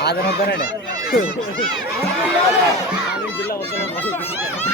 ఆదరణ బరణ జిల్లా వస్తున్నా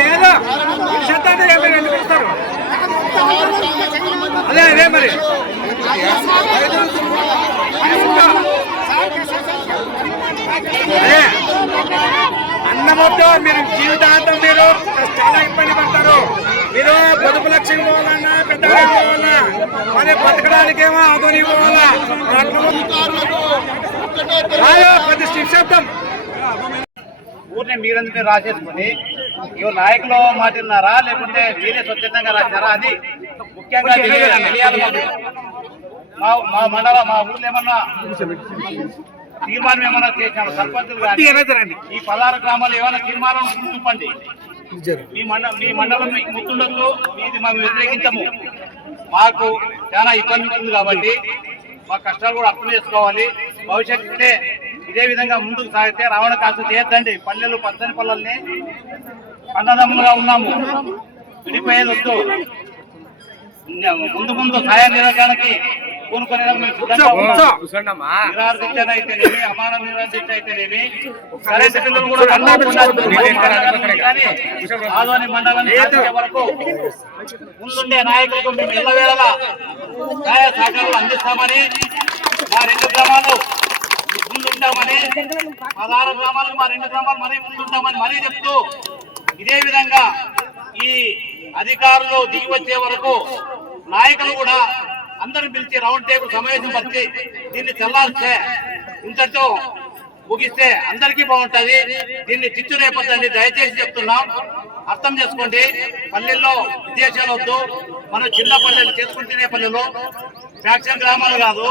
లేదు? శతాన్ని ఏమైనా రెండు ఇస్తారు అదే అదే మరి. అన్నమొద్దు మీరు జీవితాంతం మీరు చాలా ఇబ్బంది పడతారు. మీరు పొదుపు లక్ష్యం పోవాలన్నా పెద్ద పోవాలన్నా మరి బతకడానికేమో అదని పోవాలా? కొద్ది శిక్షార్థం ఊరిని మీరందరూ రాసేసుకుని ఇవి నాయకులు మాట్లాడినారా లేకుంటే మీరే స్వచ్ఛందంగా రాశారా? అది ముఖ్యంగా తెలియాలి. మా మా మండల మా ఊర్లో ఏమన్నా తీర్మానం ఏమన్నా చేసినాము సర్పంచులు ఈ పదహారు గ్రామాలు ఏమైనా తీర్మానం చూపండి మీ మండలం మీ మండలం మీకు గుర్తుండొచ్చు ఇది మేము వ్యతిరేకించము. మాకు చాలా ఇబ్బంది ఉంది కాబట్టి మా కష్టాలు కూడా అర్థం చేసుకోవాలి. భవిష్యత్తులో ఇదే విధంగా ముందుకు సాగితే రావణ కాస్త చేయొద్దండి. పల్లెలు పచ్చని పల్లెల్ని అన్నదమ్ములుగా ఉన్నాము. విడిపోయేది వద్దు. ముందు ముందు సాయ నిరాకరణకి పూనుకొని దీక్ష అయితేనేమి అమాన నిరాహార దీక్ష అయితేనేమి కరెంటు బిల్లులు కూడా ఆదోని వరకు ముందుండే నాయకులకు మేము ఎల్లవేళలా సహాయ సహకారాలు అందిస్తామని మా రెండు గ్రామాలు ముందుంటామని పదహారు గ్రామాలు మా రెండు గ్రామాలు మరీ ముందుంటామని మరీ చెప్తూ ఇదే విధంగా ఈ అధికారులు దిగి వచ్చే వరకు నాయకులు కూడా అందరిని పిలిచి రౌండ్ టేబుల్ సమావేశం పరిచి దీన్ని చల్లారిస్తే ఇంతటితో ముగిస్తే అందరికీ బాగుంటుంది. దీన్ని చిచ్చు రేపొద్దండి దయచేసి చెప్తున్నాం. అర్థం చేసుకోండి. పల్లెల్లో విదేశాలు వద్దు. మనం చిన్న పల్లెలు చేసుకుంటేనే పల్లెలు. ఫ్యాక్షన్ గ్రామాలు కాదు.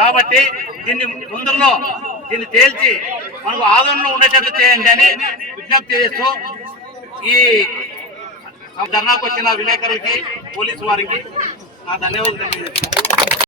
కాబట్టి దీన్ని ముందరలో దీన్ని తేల్చి మనకు ఆదరణలో ఉండేటట్టు చేయండి అని విజ్ఞప్తి చేస్తూ ఈ ధర్నాకు వచ్చిన విలేకరులకి పోలీసు వారికి నా ధన్యవాదాలు తెలియజేస్తాను